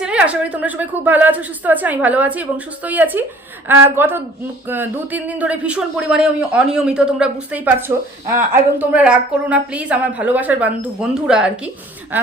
Channel আশা করি তোমরা সবাই খুব ভালো আছো, সুস্থ আছো, আমি ভালো আছি এবং সুস্থই আছি। গত দু তিন দিন ধরে ভীষণ পরিমাণে আমি অনিয়মিত, তোমরা বুঝতেই পারছ। এবং তোমরা রাগ করো না প্লিজ আমার ভালোবাসার বান্ধু বন্ধুরা আর কি।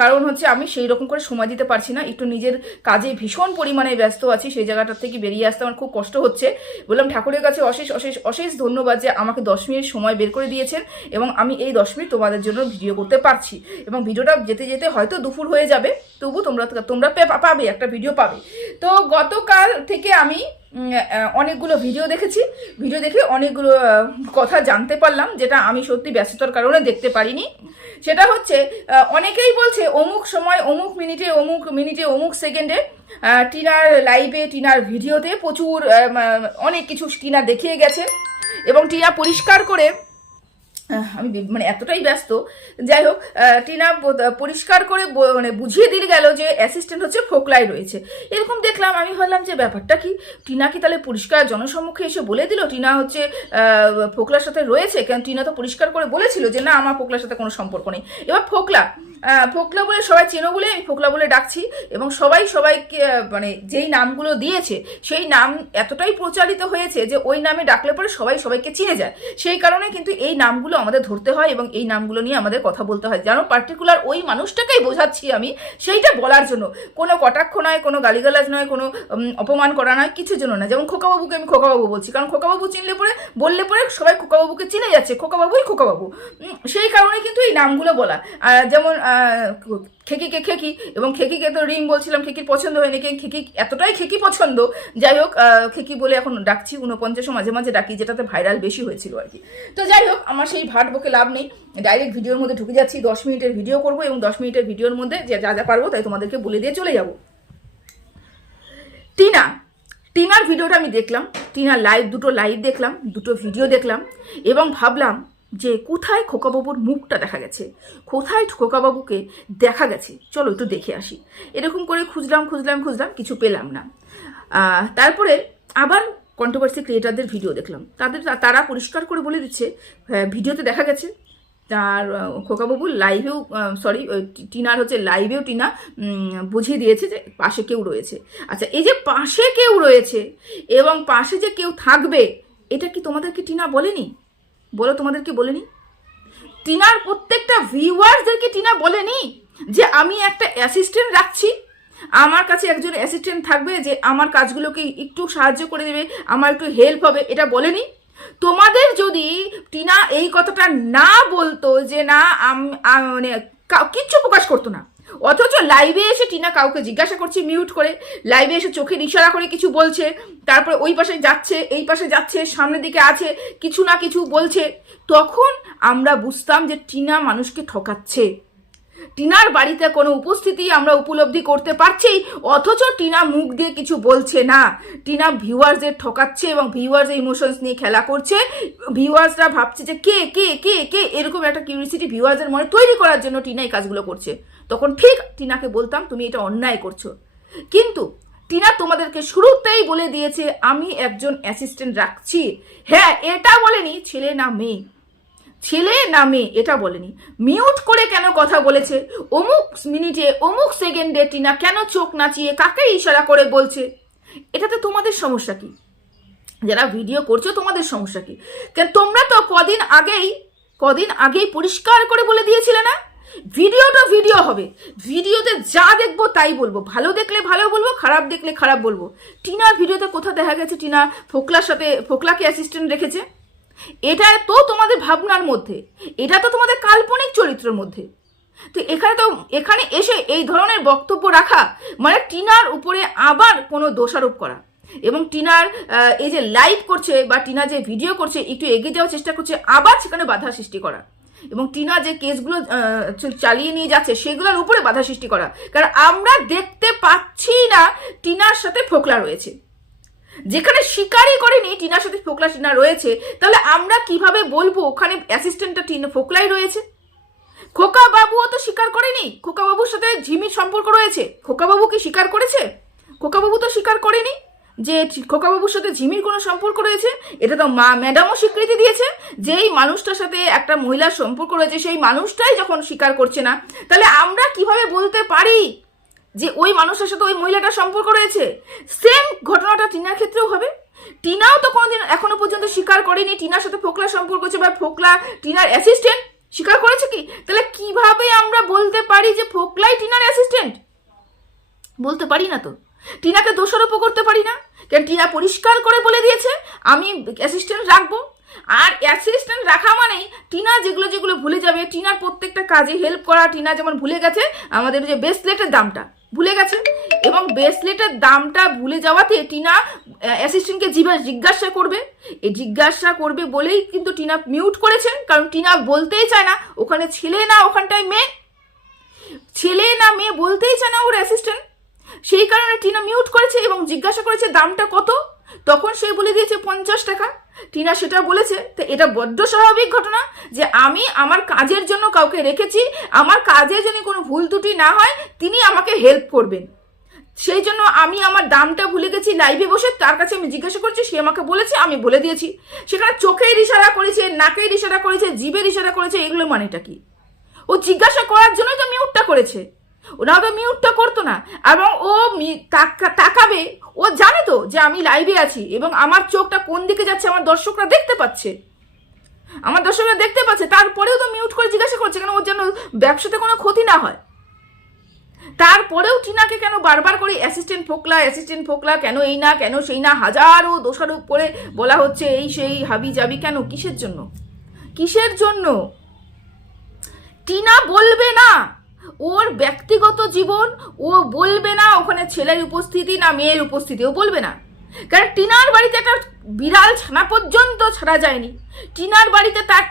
কারণ হচ্ছে আমি সেই রকম করে সময় দিতে পারছি না। একটু নিজের কাজে ভীষণ পরিমাণে ব্যস্ত আছি, সেই জায়গাটার থেকে বেরিয়ে আসতে আমার খুব কষ্ট হচ্ছে। বললাম, ঠাকুরের কাছে অশেষ অশেষ অশেষ ধন্যবাদ যে আমাকে দশ মিনিট সময় বের করে দিয়েছেন এবং আমি এই দশ মিনিট তোমাদের জন্য ভিডিও করতে পারছি। এবং ভিডিওটা যেতে যেতে হয়তো দুপুর হয়ে যাবে তবু তোমরা তোমরা পাবে, একটা ভিডিও পাবে। তো গতকাল থেকে আমি অনেকগুলো ভিডিও দেখেছি। ভিডিও দেখে অনেকগুলো কথা জানতে পারলাম, যেটা আমি সত্যি ব্যস্ততার কারণে দেখতে পারিনি। সেটা হচ্ছে অনেকেই বলছে, অমুক সময়, অমুক মিনিটে অমুক মিনিটে অমুক সেকেন্ডে টিনার লাইভে টিনার ভিডিওতে প্রচুর অনেক কিছু টিনা দেখিয়ে গেছে। এবং টিনা পরিষ্কার করে আমি মানে এতটাই ব্যস্ত। যাই হোক টিনা পরিষ্কার করে মানে বুঝিয়ে দিয়ে গেল যে অ্যাসিস্ট্যান্ট হচ্ছে ফোকলাই রয়েছে। এরকম দেখলাম, আমি ভাবলাম যে ব্যাপারটা কি? টিনা কি তাহলে পরিষ্কার জনসম্মুখে এসে বলে দিল, টিনা হচ্ছে ফোকলার সাথে রয়েছে? কারণ টিনা তো পরিষ্কার করে বলেছিল যে, না, আমার ফোকলার সাথে কোনো সম্পর্ক নেই। এবার ফোকলা ফোকলা বলে সবাই চেনো বলে আমি ফোকলা বলে ডাকছি এবং সবাই সবাইকে মানে যেই নামগুলো দিয়েছে, সেই নাম এতটাই প্রচারিত হয়েছে যে ওই নামে ডাকলে পরে সবাই সবাইকে চিনে যায়। সেই কারণে কিন্তু এই নামগুলো আমাদের ধরতে হয় এবং এই নামগুলো নিয়ে আমাদের কথা বলতে হয়। যেন পার্টিকুলার ওই মানুষটাকেই বোঝাচ্ছি আমি, সেইটা বলার জন্য। কোনো কটাক্ষ নয়, কোনো গালিগালাজ নয়, কোনো অপমান করা নয় কিছুর জন্য না। যেমন খোকাবাবুকে আমি খোকাবাবু বলছি, কারণ খোকাবাবু চিনলে পরে, বললে পরে সবাই খোকাবাবুকে চিনে যাচ্ছে। খোকাবাবুই খোকাবাবু। সেই কারণে কিন্তু এই নামগুলো বলা। যেমন খেকিকে খেকি এবং খেকিকে তো রিং বলছিলাম, খেকির পছন্দ হয়নি কিন্তু খেকি এতটাই খেকি পছন্দ। যাই হোক খেকি বলে এখন ডাকছি উনপঞ্চাশও মাঝে মাঝে ডাকি, যেটাতে ভাইরাল বেশি হয়েছিল আর কি। তো যাই হোক, আমার সেই ভাট বকে লাভ নেই। ডাইরেক্ট ভিডিওর মধ্যে ঢুকে যাচ্ছি, দশ মিনিটের ভিডিও করব এবং দশ মিনিটের ভিডিওর মধ্যে যে যা যা পারব তাই তোমাদেরকে বলে দিয়ে চলে যাব। টিনা, টিনার ভিডিওটা আমি দেখলাম, টিনার লাইভ দুটো লাইভ দেখলাম, দুটো ভিডিও দেখলাম, এবং ভাবলাম যে কোথায় খোকাবাবুর মুখটা দেখা গেছে? কোথায় খোকাবাবুকে দেখা গেছে? চলো একটু দেখে আসি। এরকম করে খুঁজলাম খুঁজলাম খুঁজলাম, কিছু পেলাম না। তারপরে আবার কন্ট্রোভার্সি ক্রিয়েটারদের ভিডিও দেখলাম। তাদের তারা পরিষ্কার করে বলে দিচ্ছে ভিডিওতে দেখা গেছে। তার খোকাবাবু লাইভেও সরি টিনার হচ্ছে লাইভেও টিনা বুঝিয়ে দিয়েছে যে পাশে কেউ রয়েছে। আচ্ছা এই যে পাশে কেউ রয়েছে এবং পাশে যে কেউ থাকবে, এটা কি তোমাদেরকে টিনা বলেনি? বলো তোমাদেরকে বলেনি টিনার প্রত্যেকটা ভিউয়ার্সদেরকে টিনা বলেনি যে আমি একটা অ্যাসিস্ট্যান্ট রাখছি। আমার কাছে একজন অ্যাসিস্ট্যান্ট থাকবে যে আমার কাজগুলোকে একটু সাহায্য করে দেবে, আমার একটু হেল্প হবে, এটা বলেনি তোমাদের যদি টিনা এই কথাটা না বলতো যে না মানে কিচ্ছু প্রকাশ করতো না। অথচ লাইভে এসে টিনা কাউকে জিজ্ঞাসা করছে মিউট করে। লাইভে এসে চোখের ইশারা করে কিছু বলছে। তারপরে ওই পাশে যাচ্ছে, এই পাশে যাচ্ছে, সামনের দিকে আছে, কিছু না কিছু বলছে। তখন আমরা বুঝতাম যে টিনা মানুষকে ঠকাচ্ছে। টিনার বাড়িতে কোনো উপস্থিতি আমরা উপলব্ধি করতে পারছি, অথচ টিনা মুখ দিয়ে কিছু বলছে না। টিনা ভিউয়ার্সদের ঠকাচ্ছে এবং ভিউয়ার্স ইমোশনস নিয়ে খেলা করছে। ভিউয়ার্সরা ভাবছে যে কে কে কে কে, এরকম একটা কিউরিসিটি ভিউয়ার্সের মনে তৈরি করার জন্য টিনা এই কাজগুলো করছে। তখন ঠিক টিনাকে বলতাম, তুমি এটা অন্যায় করছ। কিন্তু টিনা তোমাদেরকে শুরুতেই বলে দিয়েছে, আমি একজন অ্যাসিস্ট্যান্ট রাখছি। হ্যাঁ এটা বলেনি, ছেলে না মেয়ে। ছেলে না মেয়ে, এটা বলেনি। মিউট করে কেন কথা বলেছে? অমুক মিনিটে, অমুক সেকেন্ডে টিনা কেন চোখ নাচিয়ে কাকে ইশারা করে বলছে? এটাতে তোমাদের সমস্যা কি? যারা ভিডিও করছ, তোমাদের সমস্যা কি? কেন তোমরা তো কদিন আগেই কদিন আগেই পরিষ্কার করে বলে দিয়েছিলে না? ভিডিওটা ভিডিও হবে। ভিডিওতে যা দেখব তাই বলব। ভালো দেখলে ভালো বলব, খারাপ দেখলে খারাপ বলব। টিনার ভিডিওতে কোথা দেখা গেছে? টিনা ফোকলার সাথে, ফোকলাকে অ্যাসিস্ট্যান্ট রেখেছে। এটা তো তোমাদের ভাবনার মধ্যে। এটা তো তোমাদের কাল্পনিক চরিত্রের মধ্যে। তো এখানে তো, এখানে এসে এই ধরনের বক্তব্য রাখা মানে টিনার উপরে আবার কোনো দোষারোপ করা। এবং টিনার এই যে লাইভ করছে বা টিনা যে ভিডিও করছে, একটু এগিয়ে যাওয়ার চেষ্টা করছে, আবার সেখানে বাধা সৃষ্টি করা। এবং টিনা যে কেসগুলো চালিয়ে নিয়ে যাচ্ছে, সেগুলোর উপরে বাধা সৃষ্টি করা। কারণ আমরা দেখতে পাচ্ছি না টিনার সাথে ফোকলা রয়েছে। যেখানে স্বীকারই করেনি টিনার সাথে ফোকলা, টিনা রয়েছে, তাহলে আমরা কীভাবে বলব ওখানে অ্যাসিস্ট্যান্টটা টিনা ফোকলাই রয়েছে? খোকা বাবুও তো স্বীকার করেনি। খোকা বাবুর সাথে ঝিমির সম্পর্ক রয়েছে। খোকা বাবু কি স্বীকার করেছে? খোকা বাবু তো স্বীকার করেনি। যে খোকা বাবুর সাথে ঝিমির কোনো সম্পর্ক রয়েছে, এটা তো মা ম্যাডামও স্বীকৃতি দিয়েছে, যেই মানুষটার সাথে একটা মহিলার সম্পর্ক রয়েছে, সেই মানুষটাই যখন স্বীকার করছে না, তাহলে আমরা কীভাবে বলতে পারি? যে ওই মানুষের সাথে ওই মহিলাটার সম্পর্ক রয়েছে? সেম ঘটনাটা টিনার ক্ষেত্রেও হবে। টিনাও তো কোনোদিন এখনও পর্যন্ত স্বীকার করেনি, টিনার সাথে ফোকলার সম্পর্ক হচ্ছে বা ফোকলা টিনার অ্যাসিস্ট্যান্ট স্বীকার করেছে কি? তাহলে কীভাবে আমরা বলতে পারি যে ফোকলাই টিনার অ্যাসিস্ট্যান্ট বলতে পারি না তো। টিনাকে দোষারোপও করতে পারি না। কারণ টিনা পরিষ্কার করে বলে দিয়েছে, আমি অ্যাসিস্ট্যান্ট রাখব। আর অ্যাসিস্ট্যান্ট রাখা মানেই টিনা যেগুলো যেগুলো ভুলে যাবে, টিনার প্রত্যেকটা কাজে হেল্প করা, টিনা যেমন ভুলে গেছে, আমাদের যে ব্রেসলেটের দামটা। ভুলে গেছে এবং ব্রেসলেটের দামটা ভুলে যাওয়াতে টিনা অ্যাসিস্ট্যান্টকে জিজ্ঞাসা জিজ্ঞাসা করবে। এই জিজ্ঞাসা করবে বলেই কিন্তু টিনা মিউট করেছেন কারণ টিনা বলতেই চায় না, ওখানে ছেলে না ওখানটায় মেয়ে। ছেলে না মেয়ে বলতেই চায় না ওর অ্যাসিস্ট্যান্ট সেই কারণে টিনা মিউট করেছে এবং জিজ্ঞাসা করেছে দামটা কত? তখন সে বলে দিয়েছে পঞ্চাশ টাকা। টিনা সেটা বলেছে, তো এটা বড্ড স্বাভাবিক ঘটনা যে আমি আমার কাজের জন্য কাউকে রেখেছি, আমার কাজে যদি কোনো ভুল ত্রুটি না হয়, তিনি আমাকে হেল্প করবেন। সেই জন্য আমি আমার দামটা ভুলে গেছি লাইভে বসে, তার কাছে আমি জিজ্ঞাসা করছি, সে আমাকে বলেছে, আমি বলে দিয়েছি। সেখানে চোখের ইশারা করেছে, নাকের ইশারা করেছে, জিভের ইশারা করেছে, এগুলো মানেটা কি? ও জিজ্ঞাসা করার জন্যই তো মিউটটা করেছে। ওরা তো মিউটটা করতো না। এবং ও তাকাবে, ও জানে তো যে আমি লাইভে আছি এবং আমার চোখটা কোন দিকে যাচ্ছে আমার দর্শকরা দেখতে পাচ্ছে। আমার দর্শকরা দেখতে পাচ্ছে, তারপরেও তো মিউট করে জিজ্ঞাসা করছে কেন ওর যেন ব্যবসাতে কোনো ক্ষতি না হয়। তারপরেও টিনাকে কেন বারবার করে অ্যাসিস্ট্যান্ট ফোকলা অ্যাসিস্ট্যান্ট ফোকলা, কেন এই না, কেন সেই না, হাজারো দোষারোপ করে বলা হচ্ছে এই সেই হাবি যাবি কেন, কিসের জন্য? কিসের জন্য? টিনা বলবে না। ওর ব্যক্তিগত জীবন, ও বলবে না ওখানে ছেলের উপস্থিতি না মেয়ের উপস্থিতি, ও বলবে না। কারণ টিনার বাড়িতে একটা বিড়াল ছানা পর্যন্ত ছাড়া যায়নি। টিনার বাড়িতে তার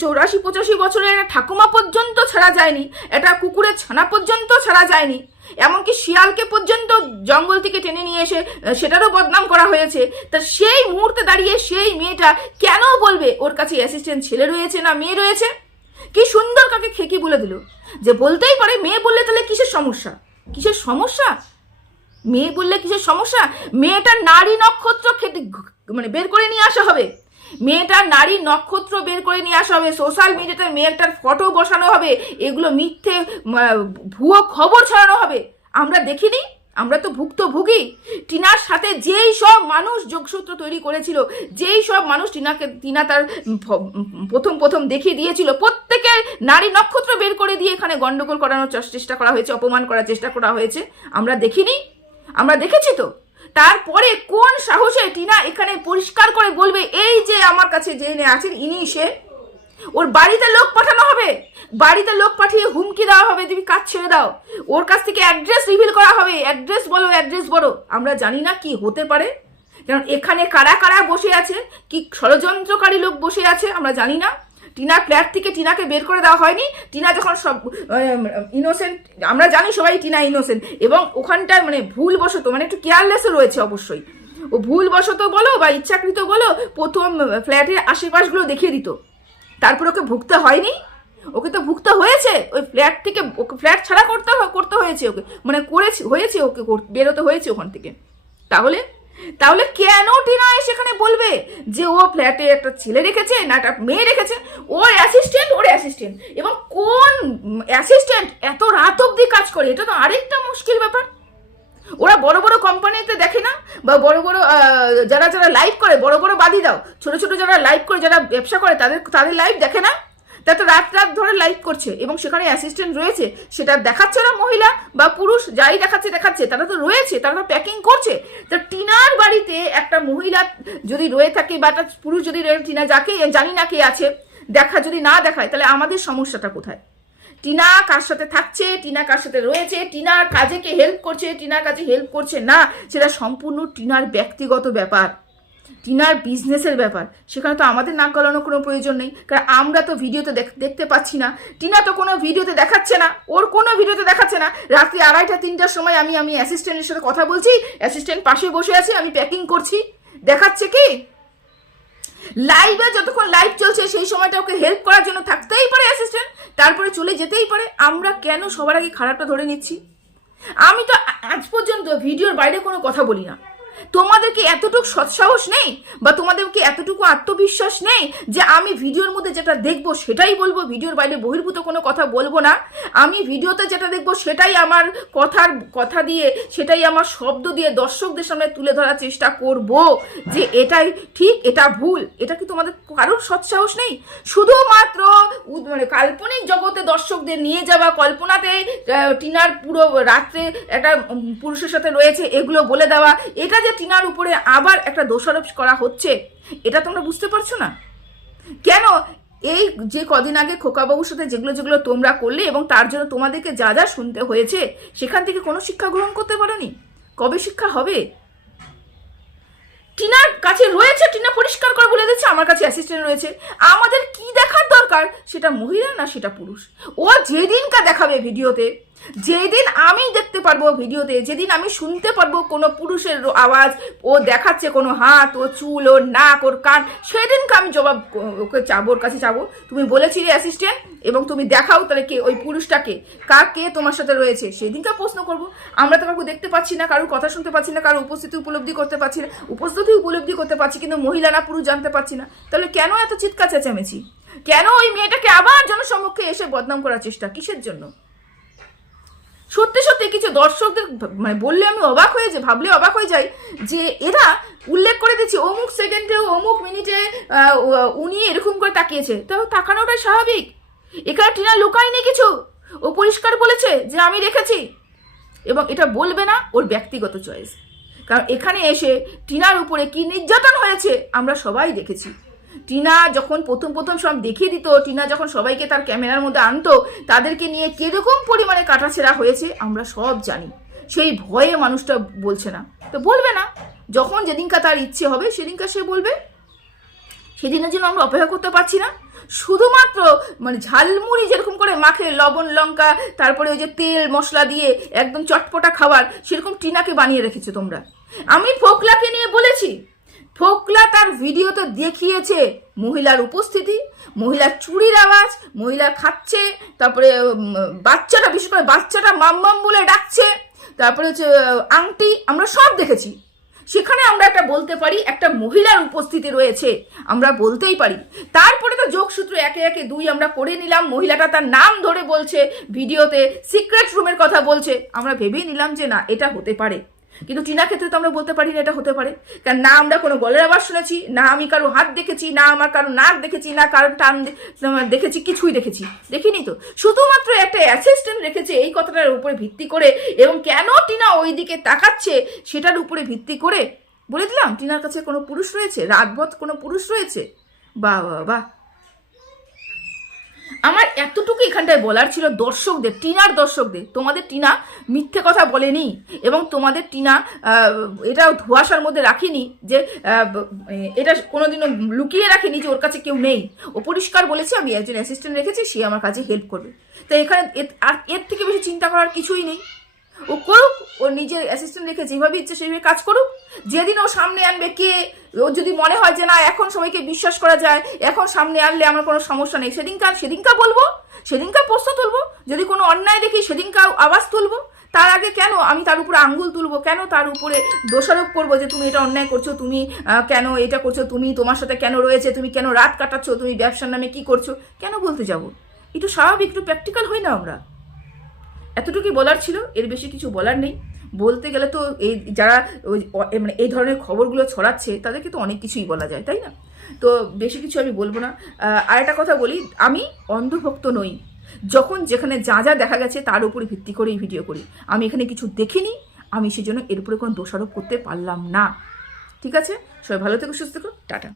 চৌরাশি পঁচাশি বছরের একটা ঠাকুমা পর্যন্ত ছাড়া যায়নি, একটা কুকুরের ছানা পর্যন্ত ছাড়া যায়নি, এমনকি শিয়ালকে পর্যন্ত জঙ্গল থেকে টেনে নিয়ে এসে সেটারও বদনাম করা হয়েছে। তা সেই মুহূর্তে দাঁড়িয়ে সেই মেয়েটা কেন বলবে? ওর কাছে অ্যাসিস্ট্যান্ট ছেলে রয়েছে না মেয়ে রয়েছে? কি সুন্দর কাকে খেকি বলে দিল? যে বলতেই পারে মেয়ে বললে তাহলে কিসের সমস্যা? কিসের সমস্যা? মেয়ে বললে কিসের সমস্যা? মেয়েটার নারী নক্ষত্র খেতে মানে বের করে নিয়ে আসা হবে। মেয়েটার নারী নক্ষত্র বের করে নিয়ে আসা হবে। সোশ্যাল মিডিয়াতে মেয়েটার ফটো বসানো হবে। এগুলো মিথ্যে ভুয়ো খবর ছড়ানো হবে। আমরা দেখিনি? আমরা তো ভুক্তভোগী। টিনার সাথে যেই সব মানুষ যোগসূত্র তৈরি করেছিল, যেই সব মানুষ টিনাকে, টিনা তার প্রথম প্রথম দেখিয়ে দিয়েছিল, প্রত্যেকের নারী নক্ষত্র বের করে দিয়ে এখানে গন্ডগোল করানোর চেষ্টা করা হয়েছে, অপমান করার চেষ্টা করা হয়েছে। আমরা দেখিনি? আমরা দেখেছি তো? তারপরে কোন সাহসে টিনা এখানে পরিষ্কার করে বলবে, এই যে আমার কাছে জেনে আছেন, ইনি সে ওর বাড়িতে লোক পাঠানো হবে। বাড়িতে লোক পাঠিয়ে হুমকি দেওয়া হবে, তুমি কাজ ছেড়ে দাও। ওর কাছ থেকে অ্যাড্রেস রিভিল করা হবে। অ্যাড্রেস বলো অ্যাড্রেস বলো। আমরা জানি না কি হতে পারে। কারণ এখানে কারা কারা বসে আছে, কি ষড়যন্ত্রকারী লোক বসে আছে, আমরা জানি না। টিনার ফ্ল্যাট থেকে টিনাকে বের করে দেওয়া হয়নি। টিনা যখন সব ইনোসেন্ট আমরা জানি সবাই টিনা ইনোসেন্ট এবং ওখানটায় মানে ভুলবশত মানে একটু কেয়ারলেসও রয়েছে অবশ্যই। ও ভুলবশত বলো বা ইচ্ছাকৃত বলো, প্রথম ফ্ল্যাটের আশেপাশগুলো দেখিয়ে দিত। তারপর ওকে ভুগতে হয়নি? ওকে তো ভুগতে হয়েছে? ওই ফ্ল্যাট থেকে ওকে ফ্ল্যাট ছাড়া করতে করতে হয়েছে ওকে। মানে করেছে, হয়েছে ওকে বেরোতে হয়েছে ওখান থেকে। তাহলে? তাহলে কেন টিনা সেখানে বলবে যে ও ফ্ল্যাটে একটা ছেলে রেখেছে না একটা মেয়ে রেখেছে? ওর অ্যাসিস্ট্যান্ট ওর অ্যাসিস্ট্যান্ট এবং কোন অ্যাসিস্ট্যান্ট এত রাত অবধি কাজ করে? এটা তো আরেকটা মুশকিল ব্যাপার। ওরা বড় বড় কোম্পানিতে দেখে না? বা বড় বড় যারা যারা লাইভ করে, বড় বড় বাদি দাও। ছোট ছোট যারা লাইভ করে, যারা ব্যবসা করে, তাদের তাদের লাইভ দেখে না? তা তো রাত রাত ধরে লাইভ করছে এবং সেখানে অ্যাসিস্ট্যান্ট রয়েছে। সেটা দেখাচ্ছে না মহিলা বা পুরুষ, যাই দেখাচ্ছে দেখাচ্ছে। তারা তো রয়েছে, তারা তো প্যাকিং করছে। তা টিনার বাড়িতে একটা মহিলা যদি রয়ে থাকে বা একটা পুরুষ যদি রয়ে টিনা যাকে, জানি না কে আছে, দেখা যদি না দেখায়, তাহলে আমাদের সমস্যাটা কোথায়? টিনা কার সাথে থাকছে? টিনা কার সাথে রয়েছে? টিনার কাজে কে হেল্প করছে? টিনার কাজে হেল্প করছে না? সেটা সম্পূর্ণ টিনার ব্যক্তিগত ব্যাপার। টিনার বিজনেসের ব্যাপার। সেখানে তো আমাদের নাক গলানোর কোনো প্রয়োজন নেই। কারণ আমরা তো ভিডিওতে দেখ- দেখতে পাচ্ছি না। টিনা তো কোনো ভিডিওতে দেখাচ্ছে না। ওর কোনো ভিডিওতে দেখাচ্ছে না। রাত্রি আড়াইটা, তিনটার সময় আমি আমি অ্যাসিস্ট্যান্টের সাথে কথা বলছি। অ্যাসিস্ট্যান্ট পাশে বসে আছি, আমি প্যাকিং করছি। দেখাচ্ছে কি? লাইভে যতক্ষণ লাইভ চলছে, সেই সময়টা ওকে হেল্প করার জন্য থাকতেই পারে অ্যাসিস্ট্যান্ট তারপরে চলে যেতেই পারে। আমরা কেন সবার আগে খারাপটা ধরে নিচ্ছি? আমি তো আজ পর্যন্ত ভিডিওর বাইরে কোনো কথা বলি না। তোমাদেরকে এতটুকু সৎসাহস নেই? বা তোমাদের কি এতটুকু আত্মবিশ্বাস নেই যে আমি ভিডিওর মধ্যে যেটা দেখব সেটাই বলব? ভিডিওর বাইরে বহির্ভূত কোনো কথা বলব না। আমি ভিডিওতে যেটা দেখব সেটাই আমার কথার কথা দিয়ে, সেটাই আমার শব্দ দিয়ে দর্শকদের সামনে তুলে ধরার চেষ্টা করব। যে এটাই ঠিক, এটা ভুল, এটা কি তোমাদের কারোর সৎসাহস নেই? শুধুমাত্র মানে কাল্পনিক জগতে দর্শকদের নিয়ে যাওয়া, কল্পনাতে টিনার পুরো রাত্রে একটা পুরুষের সাথে রয়েছে, এগুলো বলে দেওয়া, এটা যে টিনার উপরে আবার একটা দোষারোপ করা হচ্ছে, এটা তোমরা বুঝতে পারছ না? কেন এই যে কদিন আগে খোকাবাবুর সাথে যেগুলো যেগুলো তোমরা করলে এবং তার জন্য তোমাদেরকে যা যা শুনতে হয়েছে, সেখান থেকে কোনো শিক্ষা গ্রহণ করতে পারোনি? কবে শিক্ষা হবে? টিনার কাছে রয়েছে, টিনা পরিষ্কার করে বলে দিচ্ছে আমার কাছে অ্যাসিস্ট্যান্ট রয়েছে। আমাদের কি দেখার দরকার? সেটা মহিলা না সেটা পুরুষ? ও যেদিনকা দেখাবে ভিডিওতে যেদিন আমি দেখতে পারব ভিডিওতে, যেদিন আমি শুনতে পারব কোনো পুরুষের আওয়াজ, ও দেখাচ্ছে কোনো হাত, ও চুল, ওর নাক, ওর কান, সেদিনকে আমি জবাব ওকে চাবো, ওর কাছে চাবো। তুমি বলেছিলে অ্যাসিস্ট্যান্ট এবং তুমি দেখাও তাহলে কে, ওই পুরুষটাকে, কার কে তোমার সাথে রয়েছে। সেদিনকে প্রশ্ন করব। আমরা তো কাউকে দেখতে পাচ্ছি না, কারোর কথা শুনতে পাচ্ছি না, কারোর উপস্থিতি উপলব্ধি করতে পারছি না, উপস্থিতি উপলব্ধি করতে পারছি কিন্তু মহিলা না, পুরুষ জানতে পারছি না। তাহলে কেন এত চিৎকার চেঁচামেচি? কেন ওই মেয়েটাকে আবার জনসম্মুখে এসে বদনাম করার চেষ্টা? কিসের জন্য? সত্যি সত্যি কিছু দর্শকদের মানে বললে আমি অবাক হয়ে যাই, ভাবলে অবাক হয়ে যাই যে এরা উল্লেখ করে দিচ্ছে অমুক সেকেন্ডে অমুক মিনিটে উনি এরকম করে তাকিয়েছে। তো তাকানোটাই স্বাভাবিক। এখানে টিনা লুকায়নি কিছু। ও পরিষ্কার বলেছে যে আমি রেখেছি। এবং এটা বলবে না ওর ব্যক্তিগত চয়েস কারণ এখানে এসে টিনার উপরে কি নির্যাতন হয়েছে আমরা সবাই দেখেছি। টিনা যখন প্রথম প্রথম সব দেখিয়ে দিত, টিনা যখন সবাইকে তার ক্যামেরার মধ্যে আনতো, তাদেরকে নিয়ে কীরকম পরিমাণে কাটাছেড়া হয়েছে আমরা সব জানি। সেই ভয়ে মানুষটা বলছে না। তো বলবে না, যখন যেদিনকা তার ইচ্ছে হবে সেদিনকা সে বলবে। সেদিনের জন্য আমরা অপেক্ষা করতে পারছি না। শুধুমাত্র মানে ঝালমুড়ি যেরকম করে মাখে লবণ, লঙ্কা, তারপরে ওই যে তেল, মশলা দিয়ে একদম চটপটা খাবার, সেরকম টিনাকে বানিয়ে রেখেছো তোমরা। আমি ফোকলাকে নিয়ে বলেছি ফোকলা তার ভিডিওতে দেখিয়েছে। মহিলার উপস্থিতি, মহিলার চুরির আওয়াজ, মহিলা খাচ্ছে, তারপরে বাচ্চাটা, বিশেষ করে বাচ্চাটা মাম্মাম বলে ডাকছে, তারপরে হচ্ছে আংটি, আমরা সব দেখেছি। সেখানে আমরা একটা বলতে পারি, একটা মহিলার উপস্থিতি রয়েছে, আমরা বলতেই পারি। তারপরে তো যোগসূত্র একে একে দুই আমরা করে নিলাম, মহিলাটা তার নাম ধরে বলছে, ভিডিওতে সিক্রেট রুমের কথা বলছে। আমরা ভেবেই নিলাম যে না, এটা হতে পারে। কিন্তু টিনা ক্ষেত্রে তো আমরা বলতে পারি না এটা হতে পারে। কারণ না আমরা কোনো গলের আবার শুনেছি, না আমি কারও হাত দেখেছি, না আমার কারও নাক দেখেছি, না কারও টান দেখেছি, কিছুই দেখেছি। দেখিনি তো। শুধুমাত্র একটা অ্যাসিস্ট্যান্ট রেখেছে এই কথাটার উপরে ভিত্তি করে এবং কেন টিনা ওই দিকে তাকাচ্ছে সেটার উপরে ভিত্তি করে? বলে দিলাম, টিনার কাছে কোনো পুরুষ রয়েছে? রাতবত কোনো পুরুষ রয়েছে? বাহ বাহ বাহ। আমার এতটুকু এখানটায় বলার ছিল দর্শকদের, টিনার দর্শকদের। তোমাদের টিনা মিথ্যে কথা বলেনি এবং তোমাদের টিনা এটা ধোয়াশার মধ্যে রাখিনি যে এটা কোনোদিনও লুকিয়ে রাখিনি যে ওর কাছে কেউ নেই। ও পরিষ্কার বলেছে, আমি একজন অ্যাসিস্ট্যান্ট রেখেছি, সে আমার কাছে হেল্প করবে। তো এখানে আর এর থেকে বেশি চিন্তা করার কিছুই নেই। ও করুক, ও নিজের অ্যাসিস্ট্যান্ট রেখে যেভাবে ইচ্ছে সেইভাবে কাজ করুক, যেদিন ও সামনে আনবে কে, ও যদি মনে হয় যে না, এখন সবাইকে বিশ্বাস করা যায়, এখন সামনে আনলে আমার কোনো সমস্যা নেই। সেদিনকার সেদিনকা বলব, সেদিনকার প্রশ্ন তুলবো, যদি কোনো অন্যায় দেখি সেদিনকার আওয়াজ তুলবো, তার আগে কেন আমি তার উপরে আঙ্গুল তুলবো? কেন তার উপরে দোষারোপ করব যে তুমি এটা অন্যায় করছ, তুমি কেন এটা করছ, তুমি তোমার সাথে কেন রয়েছে, তুমি কেন রাত কাটাচ্ছ, তুমি ব্যবসার নামে কি করছ? কেন বলতে যাব? একটু স্বাভাবিক, একটু প্র্যাকটিক্যাল হই না আমরা। এতটুকুই বলার ছিল, এর বেশি কিছু বলার নেই। বলতে গেলে তো এই যারা মানে এই ধরনের খবরগুলো ছড়াচ্ছে, তাদেরকে তো অনেক কিছুই বলা যায়, তাই না? তো বেশি কিছু আমি বলব না। আর একটা কথা বলি, আমি অন্ধভক্ত নই। যখন যেখানে যা যা দেখা গেছে, তার উপরে ভিত্তি করেই ভিডিও করি। আমি এখানে কিছু দেখিনি, আমি সেজন্য এর উপরে কোনো দোষারোপ করতে পারলাম না। ঠিক আছে? সবাই ভালো থেকো, সুস্থ থেকো, টাটা।